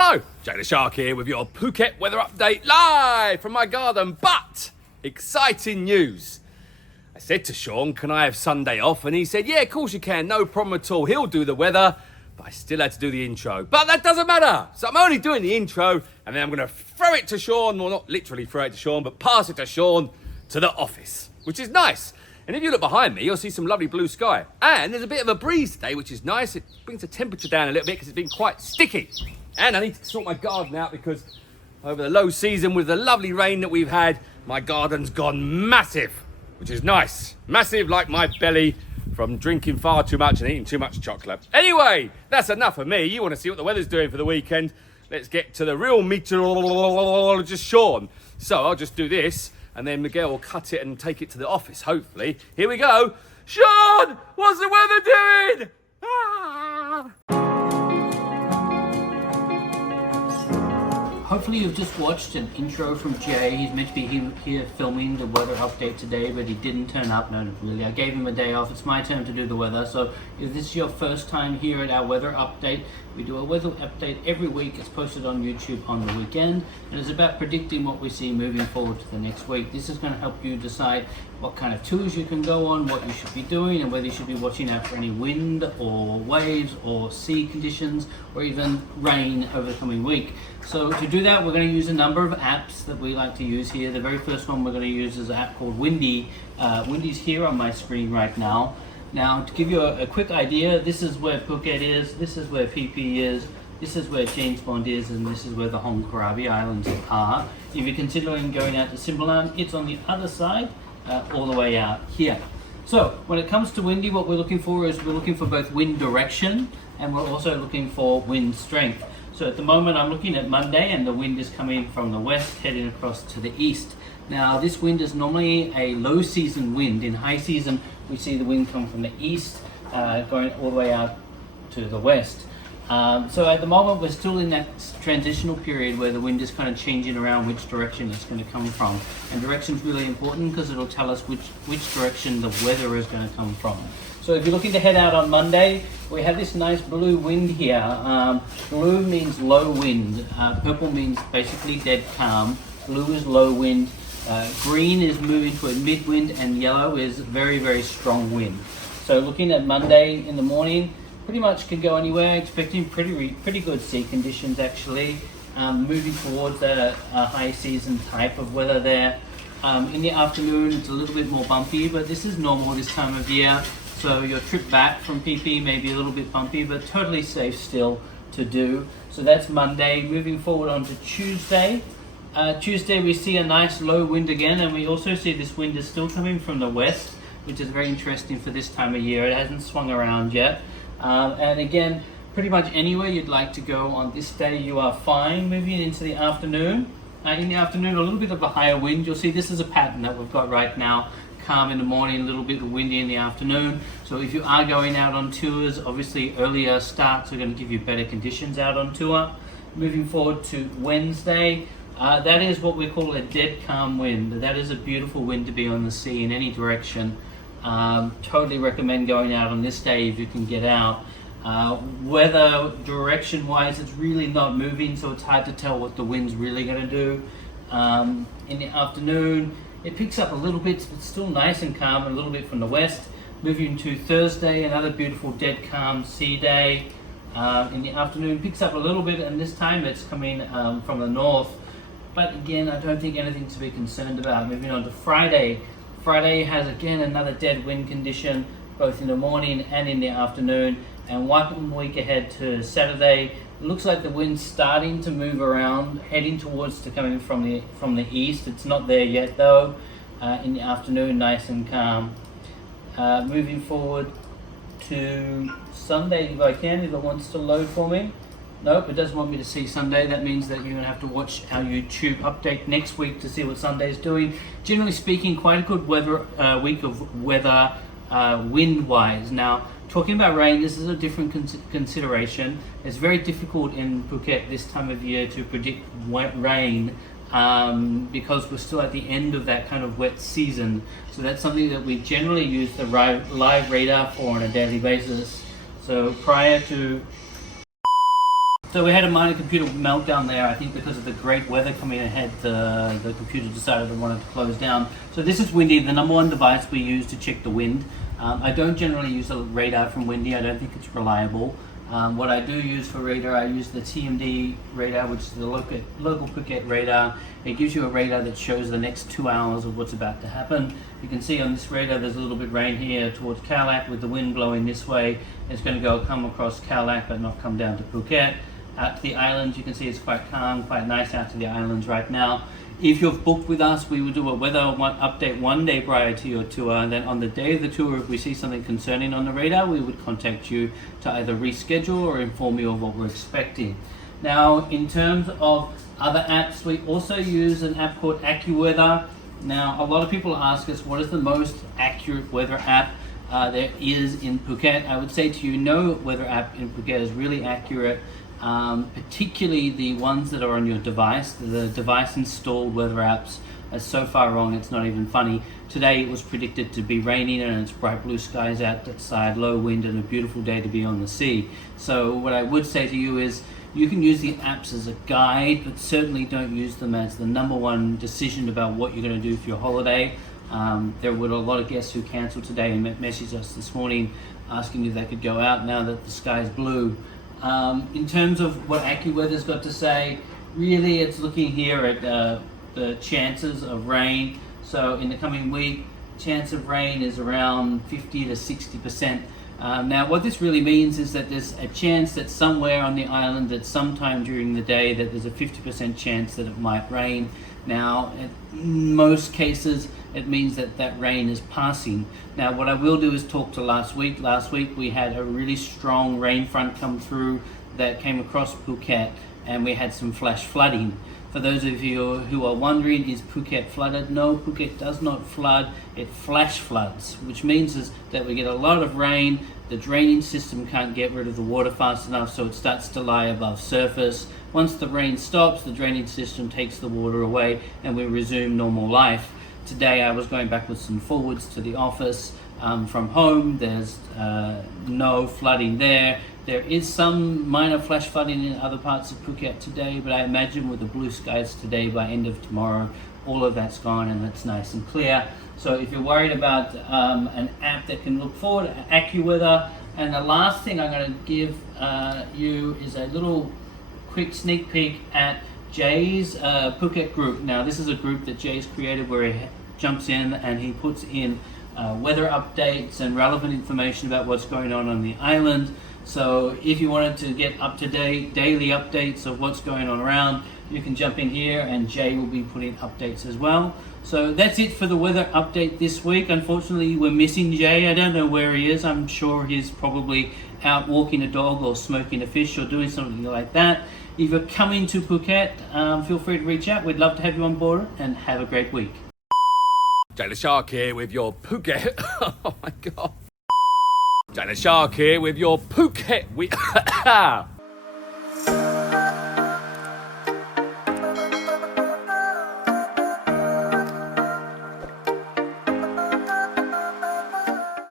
Hello, Jay Leshark here with your Phuket weather update live from my garden, but exciting news. I said to Shaun, can I have Sunday off? And he said, yeah, of course you can, no problem at all. He'll do the weather, but I still had to do the intro. But that doesn't matter. So I'm only doing the intro, and then I'm going to throw it to Shaun, well, not literally throw it to Shaun, but pass it to Shaun to the office, which is nice. And if you look behind me, you'll see some lovely blue sky. And there's a bit of a breeze today, which is nice. It brings the temperature down a little bit because it's been quite sticky. And I need to sort my garden out because over the low season with the lovely rain that we've had, my garden's gone massive, which is nice. Massive like my belly from drinking far too much and eating too much chocolate. Anyway, that's enough of me. You want to see what the weather's doing for the weekend. Let's get to the real meteorologist, Shaun. So I'll just do this and then Miguel will cut it and take it to the office, hopefully. Here we go. Shaun, what's the weather doing? Ah! Hopefully you've just watched an intro from Jay. He's meant to be here filming the weather update today, but he didn't turn up. No, really, I gave him a day off. It's my turn to do the weather. So if this is your first time here at our weather update, we do a weather update every week. It's posted on YouTube on the weekend, and it's about predicting what we see moving forward to the next week. This is going to help you decide what kind of tours you can go on, what you should be doing, and whether you should be watching out for any wind or waves or sea conditions or even rain over the coming week. So to do that, we're going to use a number of apps that we like to use here. The very first one we're going to use is an app called Windy. Windy's here on my screen right now. Now, to give you a quick idea, this is where Phuket is, this is where PP is, this is where James Bond is, and this is where the Hong Karabi Islands are. If you're considering going out to Simbalan, it's on the other side, all the way out here. So, when it comes to windy, what we're looking for is we're looking for both wind direction, and we're also looking for wind strength. So at the moment I'm looking at Monday and the wind is coming from the west heading across to the east. Now this wind is normally a low season wind. In high season we see the wind come from the east going all the way out to the west. So at the moment we're still in that transitional period where the wind is kind of changing around which direction it's going to come from. And direction is really important because it'll tell us which direction the weather is going to come from. So if you're looking to head out on Monday, we have this nice blue wind here. Blue means low wind. Purple means basically dead calm. Blue is low wind. Green is moving to a mid wind, and yellow is very, very strong wind. So looking at Monday in the morning, pretty much can go anywhere. Expecting pretty good sea conditions actually. Moving towards a high season type of weather there. In the afternoon, it's a little bit more bumpy, but this is normal this time of year. So your trip back from PP may be a little bit bumpy, but totally safe still to do. So that's Monday. Moving forward on to Tuesday. Tuesday we see a nice low wind again, and we also see this wind is still coming from the west, which is very interesting for this time of year. It hasn't swung around yet. And again, pretty much anywhere you'd like to go on this day, you are fine. Moving into the afternoon. In the afternoon, a little bit of a higher wind. You'll see this is a pattern that we've got right now. Calm in the morning, a little bit windy in the afternoon. So if you are going out on tours, obviously earlier starts are going to give you better conditions out on tour. Moving forward to Wednesday, that is what we call a dead calm wind. That is a beautiful wind to be on the sea in any direction. Totally recommend going out on this day if you can get out. Weather direction wise, it's really not moving, so it's hard to tell what the wind's really going to do. In the afternoon, it picks up a little bit, but still nice and calm, a little bit from the west. Moving to Thursday, another beautiful dead calm sea day. In the afternoon, picks up a little bit, and this time it's coming from the north. But again, I don't think anything to be concerned about. Moving on to Friday. Friday has again another dead wind condition, both in the morning and in the afternoon. And 1 week ahead to Saturday, it looks like the wind's starting to move around, heading towards coming from the east. It's not there yet though. In the afternoon, nice and calm. Moving forward to Sunday, if I can, if it wants to load for me. Nope, it doesn't want me to see Sunday. That means that you're going to have to watch our YouTube update next week to see what Sunday's doing. Generally speaking, quite a good week of weather wind-wise. Now, talking about rain, this is a different consideration. It's very difficult in Phuket this time of year to predict rain because we're still at the end of that kind of wet season. So that's something that we generally use the live radar for on a daily basis. So prior to So we had a minor computer meltdown there. I think because of the great weather coming ahead, the computer decided it wanted to close down. So this is Windy, the number one device we use to check the wind. I don't generally use a radar from Windy. I don't think it's reliable. What I do use for radar, I use the TMD radar, which is the local Phuket radar. It gives you a radar that shows the next 2 hours of what's about to happen. You can see on this radar there's a little bit of rain here towards Khao Lak with the wind blowing this way. It's going to come across Khao Lak but not come down to Phuket. Out to the islands, you can see it's quite calm, quite nice out to the islands right now. If you've booked with us, we will do a weather update 1 day prior to your tour, and then on the day of the tour, if we see something concerning on the radar, we would contact you to either reschedule or inform you of what we're expecting. Now, in terms of other apps, we also use an app called AccuWeather. Now, a lot of people ask us, what is the most accurate weather app there is in Phuket? I would say to you, no weather app in Phuket is really accurate. Particularly the ones that are on your device. The device installed weather apps are so far wrong it's not even funny. Today it was predicted to be raining and it's bright blue skies outside, low wind and a beautiful day to be on the sea. So what I would say to you is you can use the apps as a guide, but certainly don't use them as the number one decision about what you're going to do for your holiday. There were a lot of guests who cancelled today and messaged us this morning asking if they could go out now that the sky's blue. In terms of what AccuWeather's got to say, really it's looking here at the chances of rain. So in the coming week, chance of rain is around 50 to 60%. Now what this really means is that there's a chance that somewhere on the island at some time during the day that there's a 50% chance that it might rain. Now in most cases it means that rain is passing. Now what I will do is talk to last week. Last week we had a really strong rain front come through that came across Phuket and we had some flash flooding. For those of you who are wondering, is Phuket flooded? No, Phuket does not flood, it flash floods, which means is that we get a lot of rain, the draining system can't get rid of the water fast enough, so it starts to lie above surface. Once the rain stops, the draining system takes the water away and we resume normal life. Today I was going backwards and forwards to the office from home. There's no flooding there. There is some minor flash flooding in other parts of Phuket today, but I imagine with the blue skies today, by end of tomorrow, all of that's gone and it's nice and clear. So if you're worried about an app that can look forward, AccuWeather. And the last thing I'm going to give you is a little quick sneak peek at Jay's Phuket group. Now this is a group that Jay's created where he jumps in and he puts in weather updates and relevant information about what's going on the island. So if you wanted to get up-to-date daily updates of what's going on around, you can jump in here and Jay will be putting updates as well. So that's it for the weather update this week. Unfortunately, we're missing Jay. I don't know where he is. I'm sure he's probably out walking a dog or smoking a fish or doing something like that. If you're coming to Phuket, feel free to reach out. We'd love to have you on board and have a great week. Jay Leshark here with your Phuket. Oh my god. Jay Leshark here with your Phuket